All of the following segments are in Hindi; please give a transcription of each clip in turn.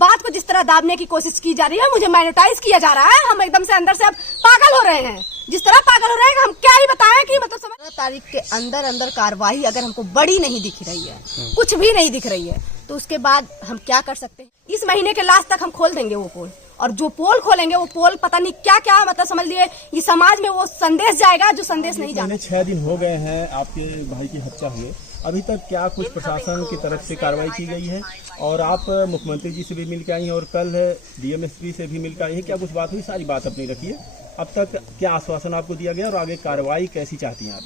बात को जिस तरह दाबने की कोशिश की जा रही है, मुझे मैग्नेटाइज किया जा रहा है। हम एकदम से अंदर से अब पागल हो रहे हैं। जिस तरह पागल हो रहे हैं हम क्या ही बताएं कि मतलब 15 तारीख के अंदर अंदर कार्रवाई अगर हमको बड़ी नहीं दिख रही है, कुछ भी नहीं दिख रही है, तो उसके बाद हम क्या कर सकते हैं। इस महीने के लास्ट तक हम खोल देंगे वो पोल, और जो पोल खोलेंगे वो पोल पता नहीं क्या क्या मतलब समझ लिए ये समाज में वो संदेश जाएगा जो संदेश नहीं जाना। 6 दिन हो गए हैं आपके भाई की हत्या हुए, अभी तक क्या कुछ प्रशासन की तरफ से कार्रवाई की गई है? और आप मुख्यमंत्री जी से भी मिल के आई हैं और कल डीएमएसपी से भी मिल के आई है, क्या कुछ बात हुई? सारी बात अपनी रखिए। अब तक क्या आश्वासन आपको दिया गया और आगे कार्रवाई कैसी चाहती हैं आप?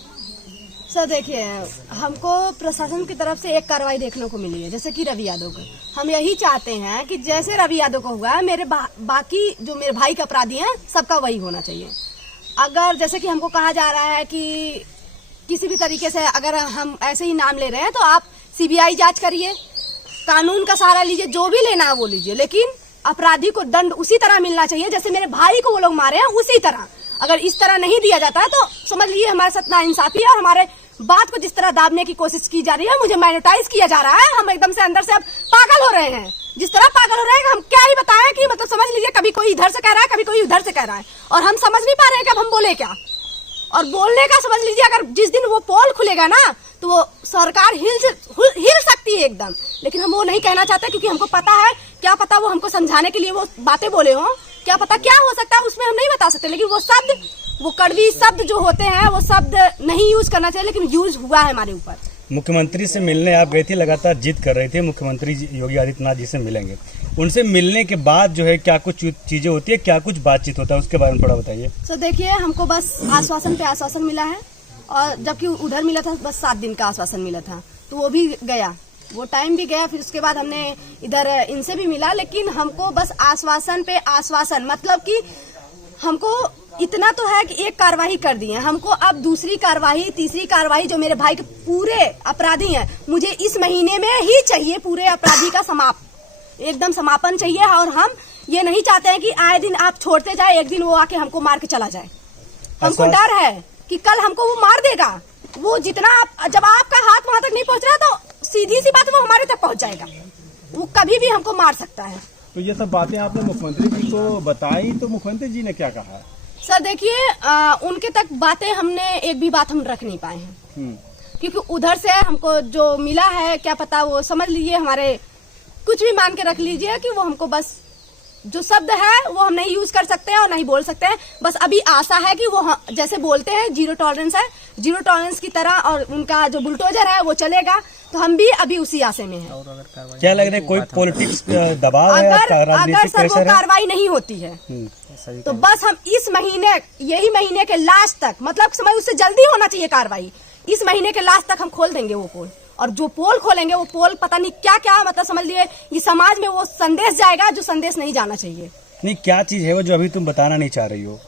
सर देखिए, हमको प्रशासन की तरफ से एक कार्रवाई देखने को मिली है, जैसे कि रवि यादव को। हम यही चाहते हैं कि जैसे रवि यादव को हुआ है, मेरे बाकी जो मेरे भाई के अपराधी हैं सबका वही होना चाहिए। अगर जैसे कि हमको कहा जा रहा है कि किसी भी तरीके से अगर हम ऐसे ही नाम ले रहे हैं तो आप सीबीआई जांच करिए, कानून का सहारा लीजिए, जो भी लेना है वो लीजिए, लेकिन अपराधी को दंड उसी तरह मिलना चाहिए जैसे मेरे भाई को वो लोग मारे हैं उसी तरह। अगर इस तरह नहीं दिया जाता है तो समझ लीजिए हमारे साथ नाइंसाफी है और हमारे बात को जिस तरह दाबने की कोशिश की जा रही है, मुझे मैग्नेटाइज किया जा रहा है। हम एकदम से अंदर से अब पागल हो रहे हैं। जिस तरह पागल हो रहे हैं हम क्या ही बताएं कि मतलब समझ लीजिए कभी कोई इधर से कह रहा है, कभी कोई उधर से कह रहा है, और हम समझ नहीं पा रहे हैं कि अब हम बोले क्या। और बोलने का समझ लीजिए अगर जिस दिन वो पोल खुलेगा ना तो वो सरकार हिल सकती है एकदम, लेकिन हम वो नहीं कहना चाहते क्योंकि हमको पता है, क्या पता वो हमको समझाने के लिए वो बातें बोले हों, क्या पता क्या हो सकता है उसमें हम नहीं बता सकते। लेकिन वो शब्द, वो कड़वी शब्द जो होते हैं वो शब्द नहीं यूज करना चाहिए, लेकिन यूज हुआ है हमारे ऊपर। मुख्यमंत्री से मिलने आप गए थे, लगातार जिद कर रहे थे मुख्यमंत्री योगी आदित्यनाथ जी से मिलेंगे। उनसे मिलने के बाद जो है क्या कुछ चीजें होती है, क्या कुछ बातचीत होता है, उसके बारे में थोड़ा बताइए। सर देखिए, हमको बस आश्वासन पे आश्वासन मिला है, और जबकि उधर मिला था बस 7 दिन का आश्वासन मिला था, तो वो भी गया, वो टाइम भी गया। फिर उसके बाद हमने इधर इनसे भी मिला, लेकिन हमको बस आश्वासन पे आश्वासन, मतलब कि हमको इतना तो है कि एक कार्रवाई कर दी है, हमको अब दूसरी कार्रवाई, तीसरी कार्रवाई जो मेरे भाई के पूरे अपराधी हैं, मुझे इस महीने में ही चाहिए पूरे अपराधी का एकदम समापन चाहिए। और हम ये नहीं चाहते हैं कि आए दिन आप छोड़ते जाए, एक दिन वो आके हमको मार के चला जाए। हमको डर है कि कल हमको वो मार देगा। वो जितना जब आपका हाथ वहां तक नहीं पहुंच रहा तो सीधी सी बात वो हमारे तक पहुंच जाएगा, वो कभी भी हमको मार सकता है। तो ये सब बातें आपने मुख्यमंत्री जी को बताई, तो मुख्यमंत्री जी ने क्या कहा? सर देखिए, उनके तक बातें हमने एक भी बात हम रख नहीं पाए हैं, क्योंकि उधर से हमको जो मिला है क्या पता वो समझ लीजिए हमारे कुछ भी मान के रख लीजिए कि वो हमको बस जो शब्द है वो हम नहीं यूज कर सकते हैं और नहीं बोल सकते हैं। बस अभी आशा है कि वो जैसे बोलते हैं जीरो टॉलरेंस है, जीरो टॉलरेंस की तरह, और उनका जो बुलडोजर है वो चलेगा, तो हम भी अभी उसी आशे में हैं। क्या लग रहा है कोई पॉलिटिक्स दबाव है? अगर सर वो कार्रवाई नहीं होती है तो बस हम इस महीने, यही महीने के लास्ट तक, मतलब समय उससे जल्दी होना चाहिए कार्रवाई, इस महीने के लास्ट तक हम खोल देंगे वो पोल। और जो पोल खोलेंगे वो पोल पता नहीं क्या क्या मतलब समझ लिए ये समाज में वो संदेश जाएगा जो संदेश नहीं जाना चाहिए। नहीं, क्या चीज है वो जो अभी तुम बताना नहीं चाह रही हो?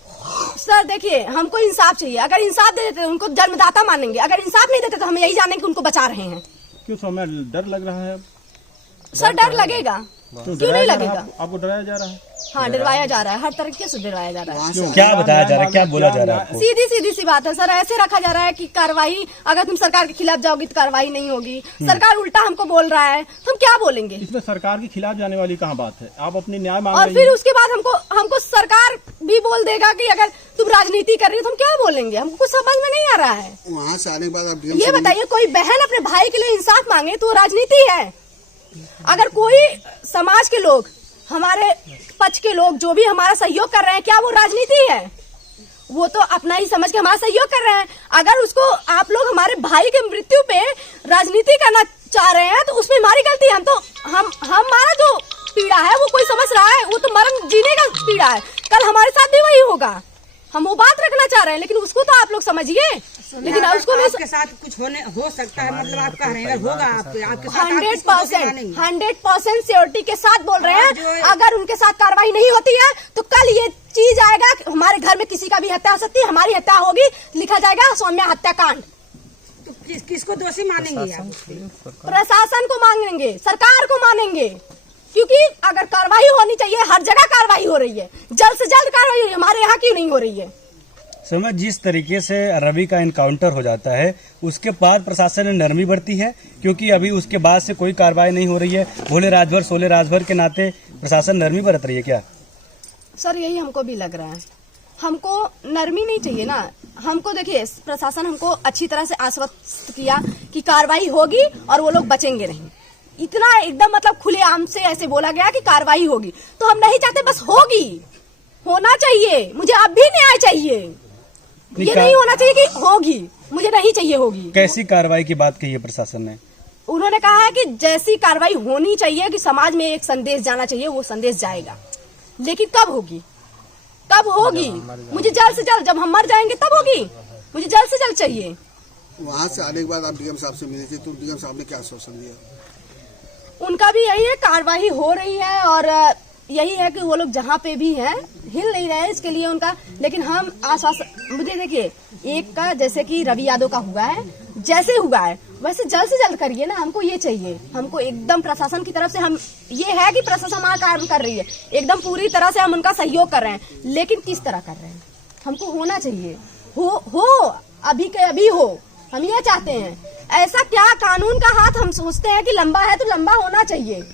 सर देखिए, हमको इंसाफ चाहिए। अगर इंसाफ दे देते उनको जन्मदाता मानेंगे, अगर इंसाफ नहीं देते तो हम यही जानेंगे कि उनको बचा रहे हैं। क्यों समय डर लग रहा है? सर डर लगेगा, क्यों नहीं लगेगा? आपको डराया जा रहा है? हाँ, डरवाया जा रहा है, हर तरीके से डरवाया जा रहा है। क्या बताया जा रहा है, क्या बोला जा रहा है? सीधी सी बात है सर, ऐसे रखा जा रहा है कि कार्रवाई, अगर तुम सरकार के खिलाफ जाओगी तो कार्रवाई नहीं होगी। सरकार उल्टा हमको बोल रहा है, तो हम क्या बोलेंगे? इसमें सरकार के खिलाफ जाने वाली कहाँ बात है? आप अपनी न्याय मांग और फिर उसके बाद हमको सरकार भी बोल देगा कि अगर तुम राजनीति कर रही हो तो हम क्या बोलेंगे? हमको कुछ समझ में नहीं आ रहा है। वहाँ से आने के बाद आप ये बताइए, कोई बहन अपने भाई के लिए इंसाफ मांगे तो राजनीति है? अगर कोई समाज के लोग, हमारे पक्ष के लोग जो भी हमारा सहयोग कर रहे हैं, क्या वो राजनीति है? वो तो अपना ही समझ के हमारा सहयोग कर रहे हैं। अगर उसको आप लोग हमारे भाई के मृत्यु पे राजनीति करना चाह रहे हैं तो उसमें हमारी गलती है। हम तो हमारा जो पीड़ा है वो कोई समझ रहा है, वो तो मरण जीने का पीड़ा है, कल हमारे साथ भी वही होगा। हम वो बात रखना चाह रहे हैं, लेकिन उसको तो आप लोग समझिए, लेकिन उसको नहीं। आपके साथ कुछ हो सकता है, मतलब आप कह रहे हैं होगा आपके साथ 100% श्योरिटी के साथ बोल रहे हैं। अगर उनके साथ कार्रवाई नहीं होती है तो कल ये चीज आएगा कि हमारे घर में किसी का भी हत्या हो सकती है, हमारी हत्या होगी, लिखा जाएगा सौम्या हत्याकांड। तो किसको दोषी मानेंगे आप? प्रशासन को मानेंगे, सरकार को मानेंगे, क्योंकि अगर कार्रवाई होनी चाहिए, हर जगह कार्रवाई हो रही है, जल्द से जल्द कार्रवाई हो रही है, हमारे यहाँ क्यों नहीं हो रही है? समय जिस तरीके से रवि का इनकाउंटर हो जाता है उसके बाद प्रशासन ने नरमी बरती है, क्योंकि अभी उसके बाद से कोई कार्रवाई नहीं हो रही है। भोले राजभर सोले राजभर के नाते प्रशासन नरमी बरत रही है क्या? सर यही हमको भी लग रहा है। हमको नरमी नहीं चाहिए ना। हमको देखिए प्रशासन हमको अच्छी तरह से आश्वस्त किया कि कार्रवाई होगी और वो लोग बचेंगे नहीं। इतना एकदम मतलब खुलेआम से ऐसे बोला गया कि कार्रवाई होगी, तो हम नहीं चाहते, बस होगी, होना चाहिए। मुझे अब भी न्याय चाहिए, ये नहीं होना चाहिए कि होगी, मुझे नहीं चाहिए होगी। कैसी कार्रवाई की बात कही है प्रशासन ने? उन्होंने कहा है कि जैसी कार्रवाई होनी चाहिए, कि समाज में एक संदेश जाना चाहिए, वो संदेश जाएगा। लेकिन कब होगी, कब होगी? मुझे जल्द से जल्द, जब हम मर जाएंगे तब होगी। मुझे जल्द से जल्द चाहिए। वहाँ से आने के बाद आप डीएम साहब से मिले थे, तो डीएम साहब ने क्या आश्वासन दिया? उनका भी यही है, कार्रवाई हो रही है और यही है कि वो लोग जहाँ पे भी हैं हिल नहीं रहे इसके लिए उनका। लेकिन हम आश्वासन, मुझे देखिए एक का जैसे कि रवि यादव का हुआ है, जैसे हुआ है वैसे जल्द से जल्द करिए ना। हमको ये चाहिए, हमको एकदम प्रशासन की तरफ से हम ये है कि प्रशासन हमारा काम कर रही है, एकदम पूरी तरह से हम उनका सहयोग कर रहे हैं। लेकिन किस तरह कर रहे हैं, हमको होना चाहिए, हो अभी के अभी हो। हम ये चाहते हैं। ऐसा क्या कानून का हाथ हम सोचते हैं कि लंबा है तो लंबा होना चाहिए।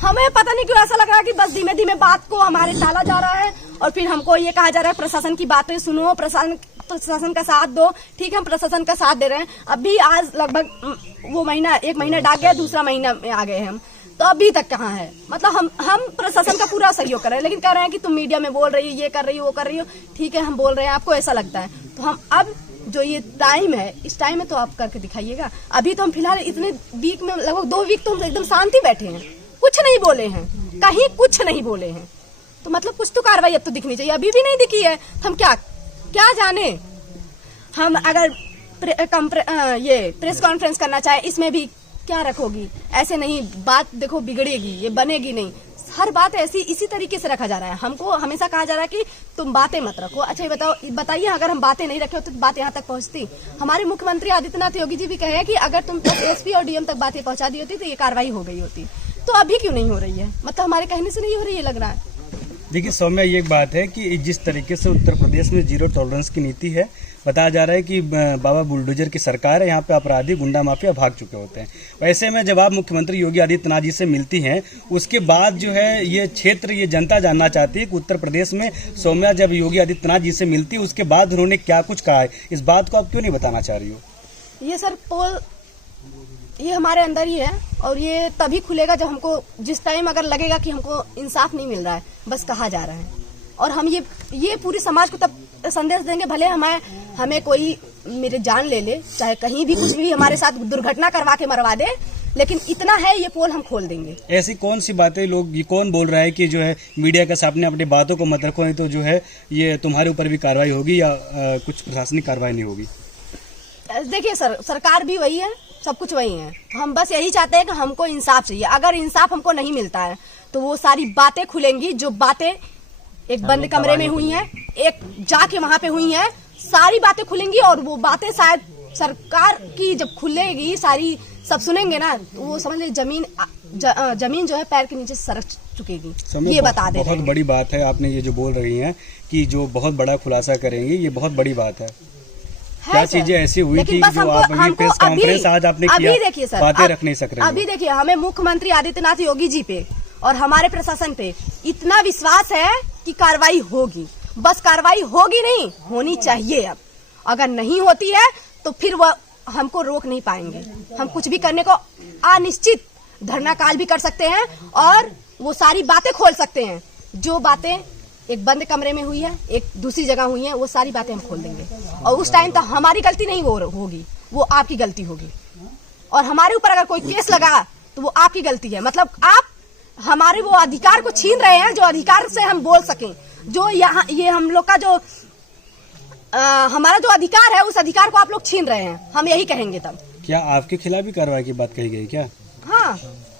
हमें पता नहीं क्यों ऐसा लग रहा है कि बस धीमे धीमे बात को हमारे टाला जा रहा है और फिर हमको ये कहा जा रहा है प्रशासन की बातें सुनो, प्रशासन का साथ दो। ठीक है, हम प्रशासन का साथ दे रहे हैं। अभी आज लगभग वो महीना, एक महीना डाक गया, दूसरा महीना में आ गए हम, तो अभी तक कहाँ है? मतलब हम प्रशासन का पूरा सहयोग कर रहे हैं, लेकिन कह रहे हैं कि तुम मीडिया में बोल रही हो, ये कर रही हो, वो कर रही हो। ठीक है, हम बोल रहे हैं, आपको ऐसा लगता है तो हम अब जो ये टाइम है, इस टाइम में तो आप करके दिखाइएगा। अभी तो हम फिलहाल इतने वीक में, लगभग 2 वीक तो हम एकदम शांति बैठे हैं, कुछ नहीं बोले हैं, कहीं कुछ नहीं बोले हैं। तो मतलब कुछ तो कार्रवाई अब तो दिखनी चाहिए। अभी भी नहीं दिखी है तो हम क्या जाने। हम अगर ये प्रेस कॉन्फ्रेंस करना चाहे, इसमें भी क्या रखोगी? ऐसे नहीं, बात देखो बिगड़ेगी, ये बनेगी नहीं। हर बात ऐसी इसी तरीके से रखा जा रहा है। हमको हमेशा कहा जा रहा है कि तुम बातें मत रखो। अच्छा ये बताइए, अगर हम बातें नहीं रखे होते तो बात यहाँ तक पहुँचती? हमारे मुख्यमंत्री आदित्यनाथ योगी जी भी कहे कि अगर तुम एसपी और डीएम तक बातें पहुँचा दी होती तो ये कार्रवाई हो गई होती। तो अभी क्यों नहीं हो रही है? मतलब हमारे कहने से नहीं हो रही है, लग रहा है। देखिए सौम्या, ये एक बात है कि जिस तरीके से उत्तर प्रदेश में जीरो टॉलरेंस की नीति है, बताया जा रहा है कि बाबा बुलडोजर की सरकार है, यहाँ पे अपराधी गुंडा माफिया भाग चुके होते हैं। वैसे में जब आप मुख्यमंत्री योगी आदित्यनाथ जी से मिलती हैं, उसके बाद जो है ये क्षेत्र, ये जनता जानना चाहती है कि उत्तर प्रदेश में सौम्या जब योगी आदित्यनाथ जी से मिलती है उसके बाद उन्होंने क्या कुछ कहा है। इस बात को आप क्यों नहीं बताना चाह रही हो? ये सर पोल ये हमारे अंदर ही है और ये तभी खुलेगा जब हमको, जिस टाइम अगर लगेगा कि हमको इंसाफ नहीं मिल रहा है, बस कहा जा रहा है। और हम ये पूरी समाज को तब संदेश देंगे, भले हमें कोई मेरे जान ले, चाहे कहीं भी कुछ भी हमारे साथ दुर्घटना करवा के मरवा दे, लेकिन इतना है, ये पोल हम खोल देंगे। ऐसी कौन सी बातें लोग, ये कौन बोल रहा है कि जो है मीडिया के सामने अपनी बातों को मत रखो, नहीं तो जो है ये तुम्हारे ऊपर भी कार्रवाई होगी या कुछ प्रशासनिक कार्रवाई नहीं होगी? देखिए सर, सरकार भी वही है, सब कुछ वही है। हम बस यही चाहते हैं कि हमको इंसाफ चाहिए। अगर इंसाफ हमको नहीं मिलता है तो वो सारी बातें खुलेंगी, जो बातें एक बंद कमरे में हुई हैं, एक जाके वहां पे हुई हैं, सारी बातें खुलेंगी। और वो बातें शायद सरकार की जब खुलेगी, सारी सब सुनेंगे ना, तो वो समझ लीजिए जमीन जो है पैर के नीचे सरक चुकेगी। ये बता दे, बहुत बड़ी बात है आपने ये जो बोल रही हैं कि जो बहुत बड़ा खुलासा करेंगे, ये बहुत बड़ी बात है। क्या चीजें ऐसी हुई थी जो आप ये प्रेस कॉन्फ्रेंस आज आपने किया, देखिए सर, बातें रख नहीं सक रहे? अभी देखिए, हमें मुख्यमंत्री आदित्यनाथ योगी जी पे और हमारे प्रशासन पे इतना विश्वास है कि कार्रवाई होगी। बस कार्रवाई होगी नहीं, होनी चाहिए। अब अगर नहीं होती है तो फिर वह हमको रोक नहीं पाएंगे। हम कुछ भी करने को अनिश्चित धरना काल भी कर सकते हैं और वो सारी बातें खोल सकते हैं। जो बातें एक बंद कमरे में हुई है, एक दूसरी जगह हुई है, वो सारी बातें हम खोल देंगे। और उस टाइम तो हमारी गलती नहीं होगी, वो आपकी गलती होगी। और हमारे ऊपर अगर कोई केस लगा तो वो आपकी गलती है। मतलब आप हमारे वो अधिकार को छीन रहे हैं, जो अधिकार से हम बोल सकें। जो यहाँ ये हम लोग का जो हमारा जो अधिकार है, उस अधिकार को आप लोग छीन रहे हैं, हम यही कहेंगे तब। क्या आपके खिलाफ भी कार्रवाई की बात कही गई क्या? हाँ,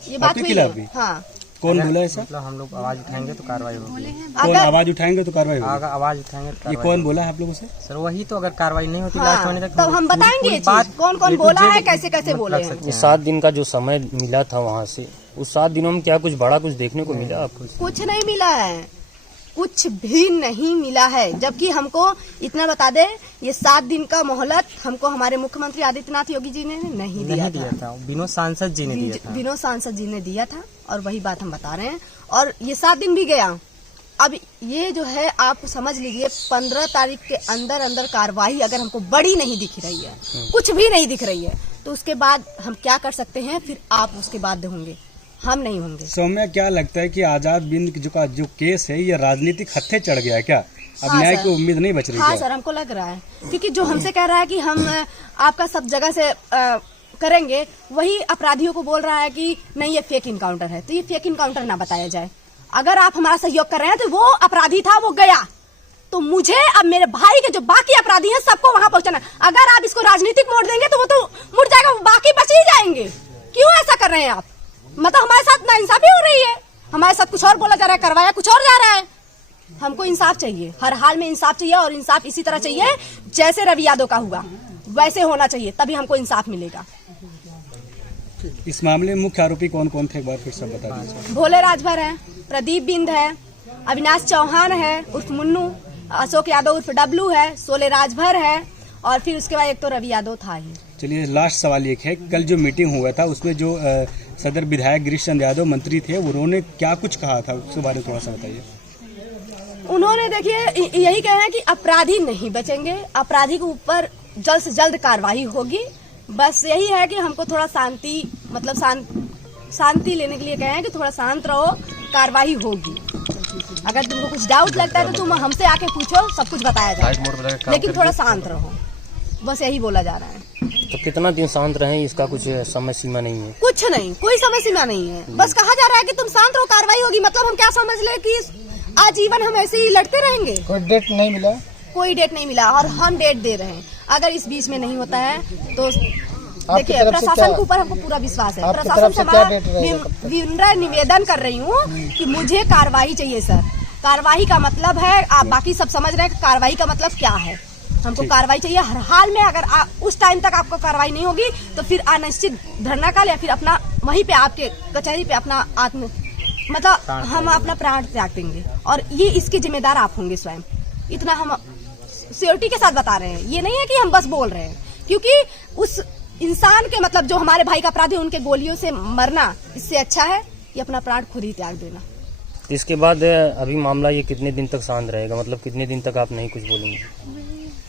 ये बात हुई है। हाँ, कौन बोला ऐसा? मतलब हम लोग आवाज उठाएंगे तो कार्रवाई होगी। कौन आवाज उठाएंगे तो कार्रवाई होगी? आवाज उठाएंगे तो ये कौन बोला है आप लोगों से? सर वही तो, अगर कार्रवाई नहीं होती हाँ, लास्ट होने तक तब हम बताएंगे ये चीज, कौन बोला है, कैसे कैसे बोले हैं। ये 7 दिन का जो समय मिला था वहाँ से, उस 7 दिनों में क्या कुछ बड़ा कुछ देखने को मिला आपको? कुछ नहीं मिला है, कुछ भी नहीं मिला है। जबकि हमको इतना बता दे, ये 7 दिन का मोहलत हमको हमारे मुख्यमंत्री आदित्यनाथ योगी जी ने नहीं दिया था। विनोद सांसद जी ने दिया था। विनोद सांसद जी ने दिया था और वही बात हम बता रहे हैं। और ये 7 दिन भी गया। अब ये जो है आप समझ लीजिए 15 तारीख के अंदर अंदर कार्रवाई अगर हमको बड़ी नहीं दिख रही है, कुछ भी नहीं दिख रही है, तो उसके बाद हम क्या कर सकते हैं? फिर आप उसके बाद होंगे, हम नहीं होंगे। सौम्या, क्या लगता है कि आजाद बिंद का जो केस है ये राजनीतिक हत्थे चढ़ गया क्या? अब हाँ न्याय सर। की उम्मीद नहीं बच रही? हाँ क्या? सर, हमको लग रहा है, क्योंकि जो हमसे कह रहा है कि हम आपका सब जगह से करेंगे, वही अपराधियों को बोल रहा है कि नहीं ये फेक इनकाउंटर है। तो ये फेक इनकाउंटर ना बताया जाए। अगर आप हमारा सहयोग कर रहे हैं तो वो अपराधी था, वो गया, तो मुझे अब मेरे भाई के जो बाकी अपराधी हैं सबको वहां पहुंचाना। अगर आप इसको राजनीतिक मोड़ देंगे तो वो तो मुड़ जाएगा, वो बाकी बच ही जाएंगे। क्यों ऐसा कर रहे हैं आप? मतलब हमारे साथ नाइंसाफी हो रही है, हमारे साथ कुछ और बोला जा रहा है, करवाया कुछ और जा रहा है। हमको इंसाफ चाहिए, हर हाल में इंसाफ चाहिए, और इंसाफ इसी तरह चाहिए जैसे रवि यादव का हुआ वैसे होना चाहिए, तभी हमको इंसाफ मिलेगा। इस मामले में मुख्य आरोपी कौन कौन थे, एक बार फिर से बता दीजिए। भोले राजभर है, प्रदीप बिंद है, अविनाश चौहान है उर्फ मुन्नू, अशोक यादव उर्फ डब्लू है, सोले राजभर है, और फिर उसके बाद एक तो रवि यादव था ही। चलिए, लास्ट सवाल एक है, कल जो मीटिंग हुआ था उसमें जो सदर विधायक गिरीश चंद्र यादव मंत्री थे, उन्होंने क्या कुछ कहा था, उसके बारे में थोड़ा सा बताइए। उन्होंने देखिए यही कहा है कि अपराधी नहीं बचेंगे, अपराधी के ऊपर जल्द से जल्द कार्रवाई होगी। बस यही है कि हमको थोड़ा शांति, मतलब शांति लेने के लिए कहे हैं कि थोड़ा शांत रहो, कार्रवाई होगी। अगर तुमको कुछ डाउट लगता है तो तुम हमसे आके पूछो, सब कुछ बताया जाएगा, लेकिन थोड़ा शांत रहो, बस यही बोला जा रहा है। तो कितना दिन शांत रहें, इसका कुछ समय सीमा नहीं है? कुछ नहीं, कोई समय सीमा नहीं है, बस कहा जा रहा है कि तुम शांत रहो, कार्रवाई होगी। मतलब हम क्या समझ ले कि आजीवन हम ऐसे ही लड़ते रहेंगे? कोई डेट नहीं मिला, कोई डेट नहीं मिला, और हम डेट दे रहे हैं। अगर इस बीच में नहीं होता है तो देखिए, प्रशासन के ऊपर हमको पूरा विश्वास है। प्रशासन से हमारा विनम्र निवेदन कर रही हूँ कि मुझे कार्रवाई चाहिए सर। कार्रवाई का मतलब है, आप बाकी सब समझ रहे हैं कार्रवाई का मतलब क्या है। हमको कार्रवाई चाहिए हर हाल में। अगर उस टाइम तक आपको कार्रवाई नहीं होगी तो फिर अनिश्चित धरना काल, या फिर अपना वहीं पे आपके कचहरी पे अपना मतलब हम अपना प्राण त्याग देंगे, और ये इसके जिम्मेदार आप होंगे स्वयं। इतना हम सियोरिटी के साथ बता रहे हैं, ये नहीं है कि हम बस बोल रहे हैं, क्योंकि उस इंसान के मतलब जो हमारे भाई का अपराधी, उनके गोलियों से मरना इससे अच्छा है कि अपना प्राण खुद ही त्याग देना। इसके बाद अभी मामला ये कितने दिन तक शांत रहेगा, मतलब कितने दिन तक आप नहीं कुछ बोलेंगे?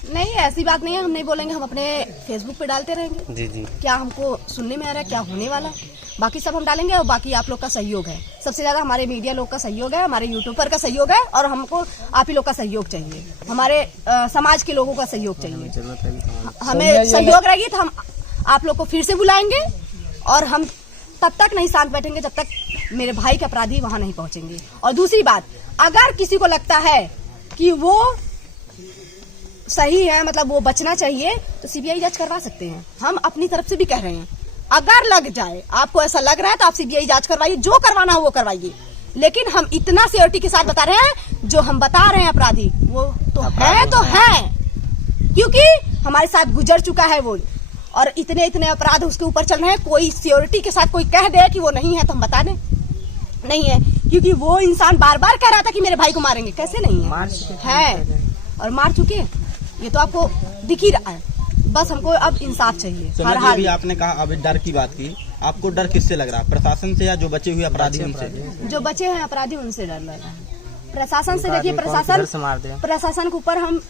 नहीं, ऐसी बात नहीं है, हम नहीं बोलेंगे, हम अपने फेसबुक पे डालते रहेंगे। जी जी, क्या हमको सुनने में आ रहा है, क्या होने वाला, बाकी सब हम डालेंगे। और बाकी आप लोग का सहयोग है, सबसे ज्यादा हमारे मीडिया लोग का सहयोग है, हमारे यूट्यूबर का सहयोग है, और हमको आप ही लोग का सहयोग चाहिए, हमारे समाज के लोगों का सहयोग चाहिए। हमें सहयोग रहेगी तो हम आप लोग को फिर से बुलाएंगे, और हम तब तक नहीं शांत बैठेंगे जब तक मेरे भाई के अपराधी वहां नहीं पहुंचेंगे। और दूसरी बात, अगर किसी को लगता है कि वो सही है, मतलब वो बचना चाहिए, तो सीबीआई जांच करवा सकते हैं। हम अपनी तरफ से भी कह रहे हैं, अगर लग जाए, आपको ऐसा लग रहा है तो आप सीबीआई जांच करवाइए, जो करवाना हो वो करवाइए। लेकिन हम इतना सियोरिटी के साथ बता रहे हैं, जो हम बता रहे हैं अपराधी वो तो है, क्योंकि हमारे साथ गुजर चुका है वो, और इतने अपराध उसके ऊपर चल रहे हैं। कोई सियोरिटी के साथ कोई कह दे कि वो नहीं है तो हम बता दें नहीं है, क्योंकि वो इंसान बार बार कह रहा था कि मेरे भाई को मारेंगे। कैसे नहीं है, और मार चुके, ये तो आपको दिख ही रहा है। बस हमको अब इंसाफ चाहिए हर हाल। अभी आपने कहा, अभी डर की बात की, आपको डर किससे लग रहा है, प्रशासन से या जो बचे हुए अपराधी उनसे? जो बचे हैं अपराधी उनसे डर लग रहा है। प्रशासन से देखिए, प्रशासन के ऊपर हम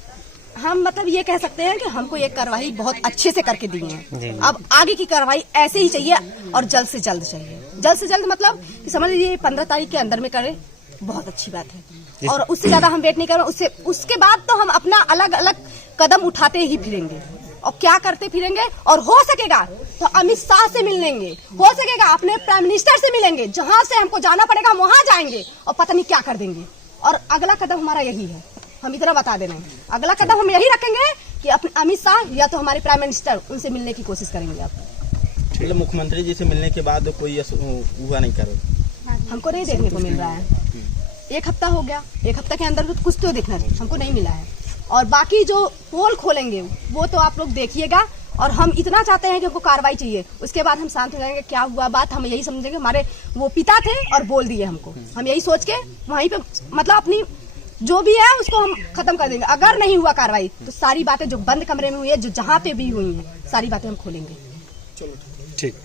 मतलब ये कह सकते हैं कि हमको ये कार्रवाई बहुत अच्छे से करके दी है। अब आगे की कार्रवाई ऐसे ही चाहिए, और जल्द से जल्द चाहिए। जल्द से जल्द मतलब कि समझ लीजिए 15 तारीख के अंदर में करे, बहुत अच्छी बात है, और उससे ज्यादा हम वेट नहीं कर रहे। उसके बाद तो हम अपना अलग अलग कदम उठाते ही फिरेंगे, और क्या करते फिरेंगे। और हो सकेगा तो अमित शाह से मिलेंगे, हो सकेगा अपने प्राइम मिनिस्टर से मिलेंगे, जहां से हमको जाना पड़ेगा हम वहां जाएंगे, और पता नहीं क्या कर देंगे। और अगला कदम हमारा यही है, हम इतना बता दे रहे हैं, अगला कदम हम यही रखेंगे कि अपने अमित शाह या तो हमारे प्राइम मिनिस्टर, उनसे मिलने की कोशिश करेंगे। आप मतलब मुख्यमंत्री जी से मिलने के बाद कोई हुआ नहीं करे, हमको नहीं देखने को मिल रहा है। 1 हफ्ता हो गया, 1 हफ्ता के अंदर कुछ तो देखना चाहिए, हमको नहीं मिला है। और बाकी जो पोल खोलेंगे वो तो आप लोग देखिएगा, और हम इतना चाहते हैं कि हमको कार्रवाई चाहिए। उसके बाद हम शांत हो जाएंगे, क्या हुआ बात हम यही समझेंगे। हमारे वो पिता थे और बोल दिए हमको, हम यही सोच के वहीं पे मतलब अपनी जो भी है उसको हम खत्म कर देंगे। अगर नहीं हुआ कार्रवाई तो सारी बातें जो बंद कमरे में हुई है, जो जहाँ पे भी हुई है, सारी बातें हम खोलेंगे। ठीक।